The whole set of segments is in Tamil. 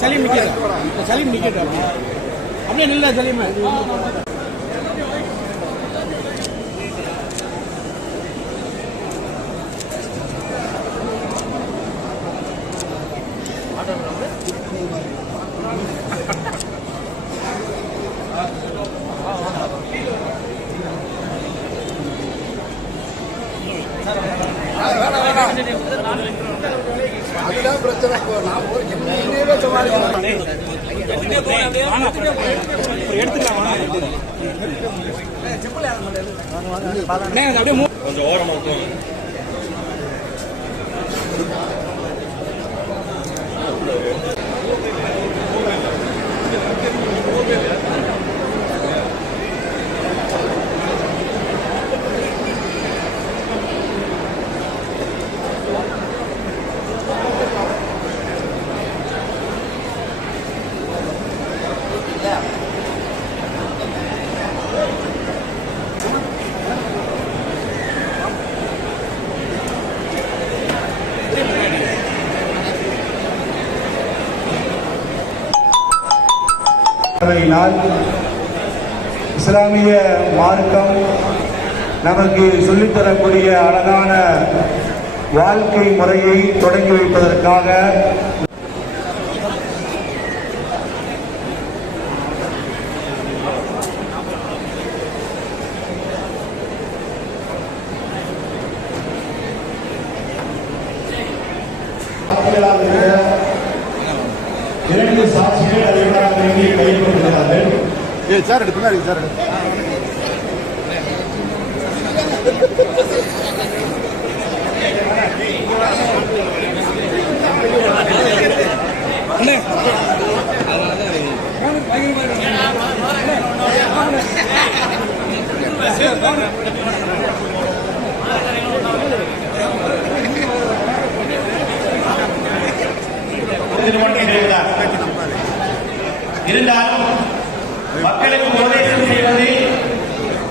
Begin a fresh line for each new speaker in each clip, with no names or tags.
சலீம் நிக்கிறேன் சலீம் நிக்கிறேன் அப்படியே நில்ல சலீம்.
அதுதான் பிரச்சனை. இப்போ நான் ஒரு எம்எல்ஏவே
பார்வையினால் இஸ்லாமிய மார்க்கம் நமக்கு சொல்லித்தரக்கூடிய அழகான வாழ்க்கை முறையை தொடங்கி வைப்பதற்காக இரண்டு சாட்சிகள் அதிகமாக
ஏ சார் எடுத்து பின்னாடி சார்
இருந்தாலும் மக்களுக்கு உபதேசம் செய்வது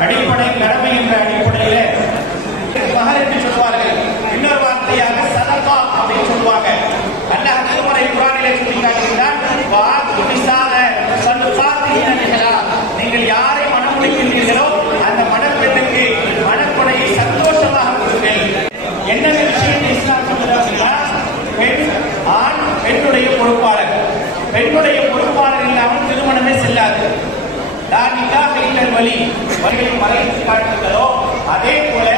அடிப்படை கடமை என்ற அடிப்படையில மகர் வழி வழிகளை மறைத்து காட்டுகிறதோ அதே போல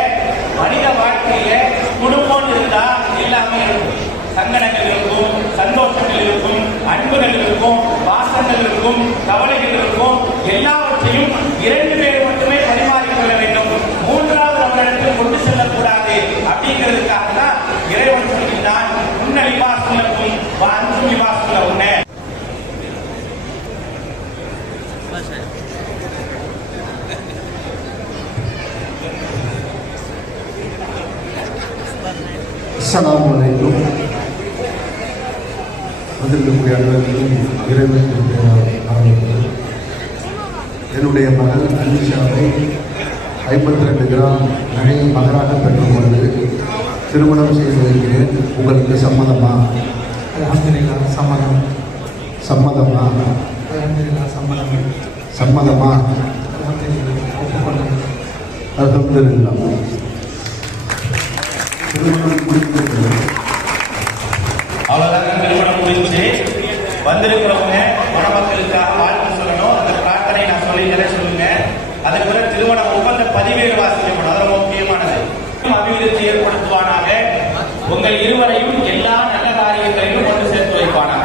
மனித வாழ்க்கையில குடும்பம் இருந்தா எல்லாமே இருக்கும். சங்கடங்கள் இருக்கும் சந்தோஷங்கள் இருக்கும் அன்புகள் இருக்கும் வாசங்கள் இருக்கும் கவலைகள் இருக்கும். எல்லாவற்றையும் இரண்டு பேர் மட்டுமே பரிமாறிக்கொள்ள வேண்டும். மூன்றாவது அவரிடத்தில் கொண்டு செல்லக்கூடாது. அப்படிங்கிறதுக்காக தான் இறைவன் சொல்கின்றான் உன்ன விவாசங்களுக்கும் அன்பு விவாசங்கள உன்ன.
அஸ்ஸலாமு அலைக்கும் வந்திருக்கக்கூடிய அனைவருக்கும் இறைவனுடைய ஆரம்பிக்கிறது என்னுடைய மகள் அனிஷாவை ஐம்பத்தி ரெண்டு கிராம் நகையை மகராக பெற்றுக்கொண்டு திருமணம் செய்து வைக்கிறேன் உங்களுக்கு சம்மதமா?
அலமதுல்லா சம்மதம்.
சம்மதமா?
அலமதுல்லா சம்மதம்.
சம்மதமா?
அலமதுல்லா
திருமணம் முடிந்திருக்கிறது
அவ்வளவுதான் திருமணம் முடிஞ்சு வந்திருக்கிறவங்க மணமக்களுக்காக வாழ்த்து சொல்லணும். அந்த பிரார்த்தனை நான் சொல்லிக்கிறேன் சொல்லுங்க. அதுக்கு பிறகு திருமண ஒப்பந்த பதிவேடு வாசிக்கப்படும். அது ரொம்ப முக்கியமானது. அபிவிருத்தி ஏற்படுத்துவானாக. உங்கள் இருவரையும் எல்லா நல்ல காரியங்களையும் கொண்டு சேர்த்து வைப்பானாக.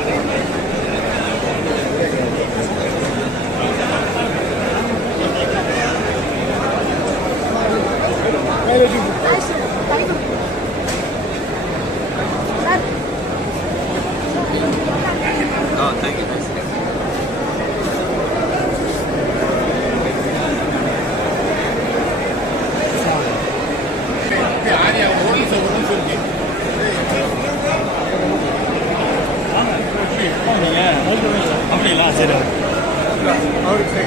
Ahora que se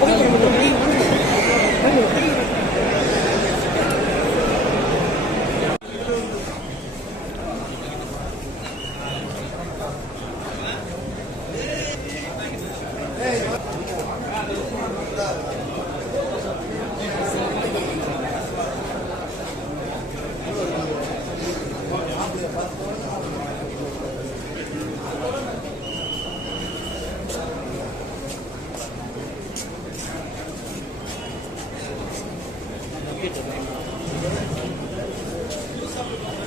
我
给你
们努
力。